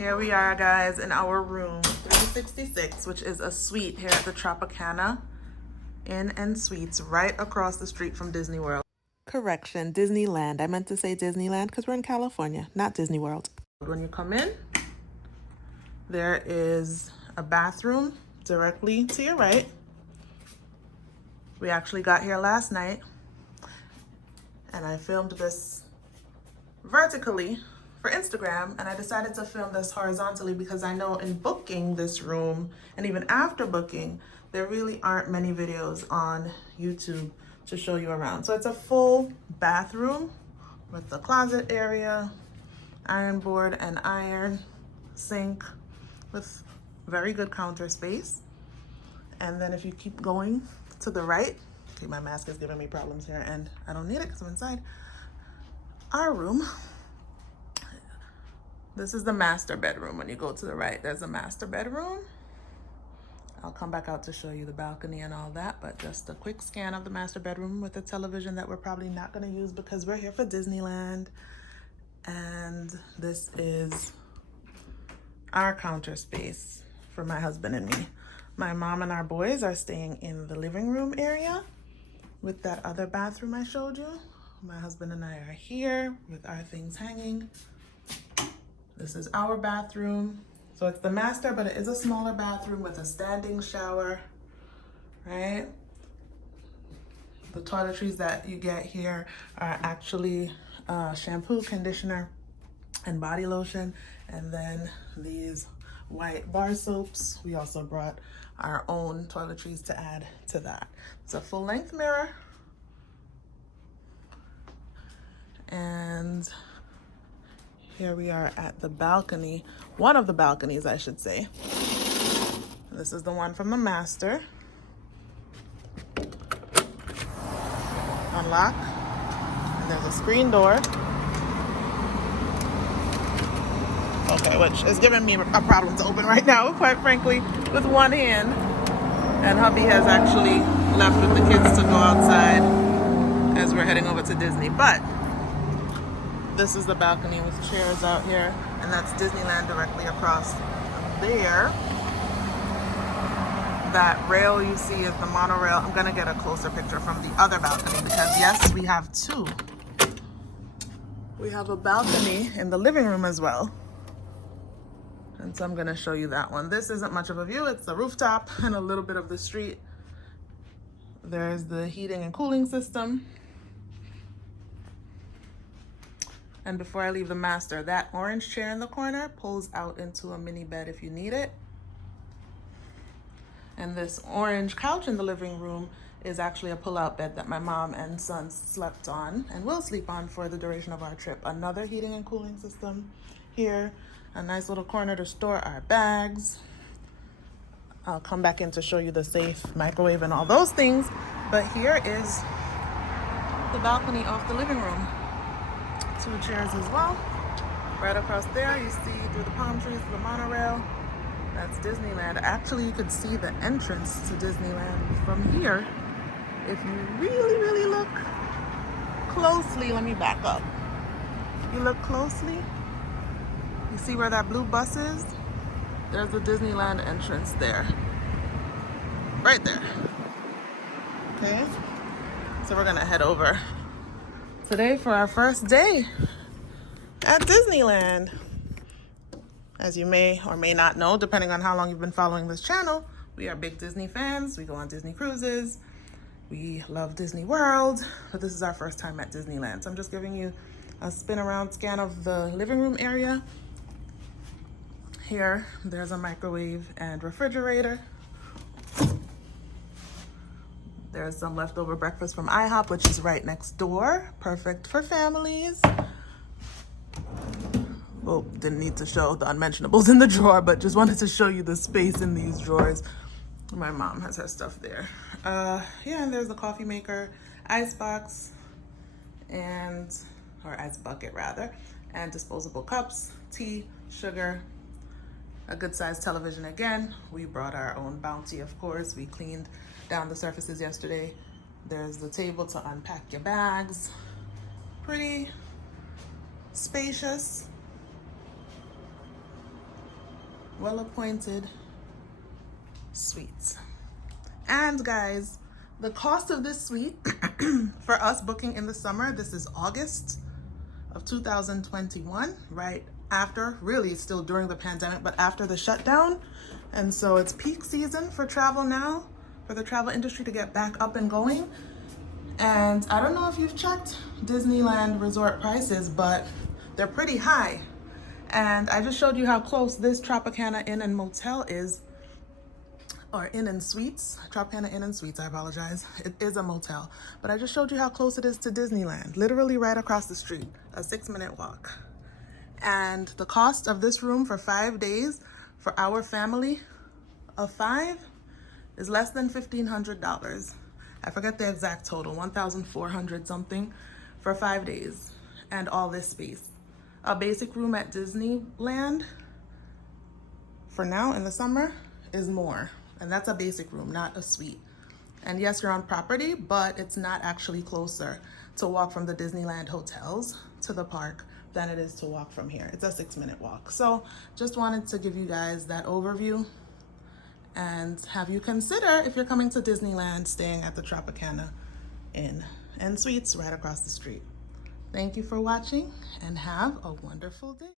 Here we are, guys, in our room 366, which is a suite here at the Tropicana Inn Suites, right across the street from Disney World. Correction, Disneyland. I meant to say Disneyland because we're in California, not Disney World. When you come in, there is a bathroom directly to your right. We actually got here last night, and I filmed this vertically for Instagram, and I decided to film this horizontally because I know in booking this room, and even after booking, there really aren't many videos on YouTube to show you around. So it's a full bathroom with the closet area, iron board and iron sink with very good counter space. And then if you keep going to the right, okay, my mask is giving me problems here and I don't need it because I'm inside our room. This is the master bedroom. When you go to the right, there's a master bedroom. I'll come back out to show you the balcony and all that, but just a quick scan of the master bedroom with a television that we're probably not gonna use because we're here for Disneyland. And this is our counter space for my husband and me. My mom and our boys are staying in the living room area with that other bathroom I showed you. My husband and I are here with our things hanging. This is our bathroom. So it's the master, but it is a smaller bathroom with a standing shower, right? The toiletries that you get here are actually shampoo, conditioner, and body lotion. And then these white bar soaps. We also brought our own toiletries to add to that. It's a full-length mirror. And here we are at the balcony, one of the balconies, I should say. This is the one from the master. Unlock, and there's a screen door. Okay, which is giving me a problem to open right now, quite frankly, with one hand. And hubby has actually left with the kids to go outside as we're heading over to Disney. But this is the balcony with chairs out here, and that's Disneyland directly across there. That rail you see is the monorail. I'm gonna get a closer picture from the other balcony because yes, we have two. We have a balcony in the living room as well. And so I'm gonna show you that one. This isn't much of a view. It's the rooftop and a little bit of the street. There's the heating and cooling system. And before I leave the master, that orange chair in the corner pulls out into a mini bed if you need it. And this orange couch in the living room is actually a pull-out bed that my mom and son slept on and will sleep on for the duration of our trip. Another heating and cooling system here. A nice little corner to store our bags. I'll come back in to show you the safe, microwave, and all those things. But here is the balcony off the living room. Two chairs as well. Right across there, you see through the palm trees, the monorail. That's Disneyland. Actually, you could see the entrance to Disneyland from here. If you really, really look closely, let me back up. You look closely, you see where that blue bus is? There's the Disneyland entrance there. Right there. Okay, so we're gonna head over today for our first day at Disneyland. As you may or may not know, depending on how long you've been following this channel, we are big Disney fans. We go on Disney cruises. We love Disney World, but this is our first time at Disneyland. So I'm just giving you a spin around scan of the living room area. Here, there's a microwave and refrigerator. There's some leftover breakfast from IHOP, which is right next door. Perfect for families. Well, didn't need to show the unmentionables in the drawer, but just wanted to show you the space in these drawers. My mom has her stuff there. Yeah, and there's the coffee maker, ice box, or ice bucket rather, and disposable cups, tea, sugar, a good sized television again. We brought our own Bounty, of course. We cleaned down the surfaces yesterday. There's the table to unpack your bags. Pretty spacious. well-appointed suites. And guys, the cost of this suite for us booking in the summer, this is August of 2021, right after, really still during the pandemic, but after the shutdown. And so it's peak season for travel now, for the travel industry to get back up and going. And I don't know if you've checked Disneyland resort prices, but they're pretty high. And I just showed you how close this Tropicana Inn and Motel is, or Inn and Suites, Tropicana Inn and Suites, I apologize. It is a motel, but I just showed you how close it is to Disneyland, literally right across the street, a 6-minute walk. And the cost of this room for 5 days for our family of 5 is less than $1,500. I forget the exact total, 1,400 something for 5 days and all this space. A basic room at Disneyland for now in the summer is more. And that's a basic room, not a suite. And yes, you're on property, but it's not actually closer to walk from the Disneyland hotels to the park than it is to walk from here. It's a 6-minute walk. So just wanted to give you guys that overview and have you consider, if you're coming to Disneyland, staying at the Tropicana Inn and Suites right across the street. Thank you for watching and have a wonderful day.